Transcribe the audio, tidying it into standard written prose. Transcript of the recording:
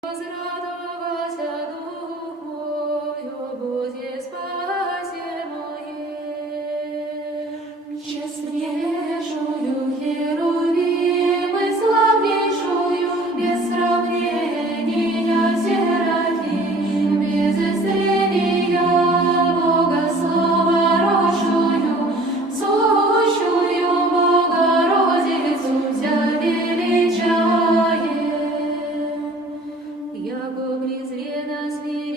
Возрадовался дух мой, о Боге, спаси мое. Честнейшую Херувимы, славнейшую, без сравнения Серафим, без исцеления Бога Слова рожую, сущую Богородицу вся величаем. Яко презрена смерть,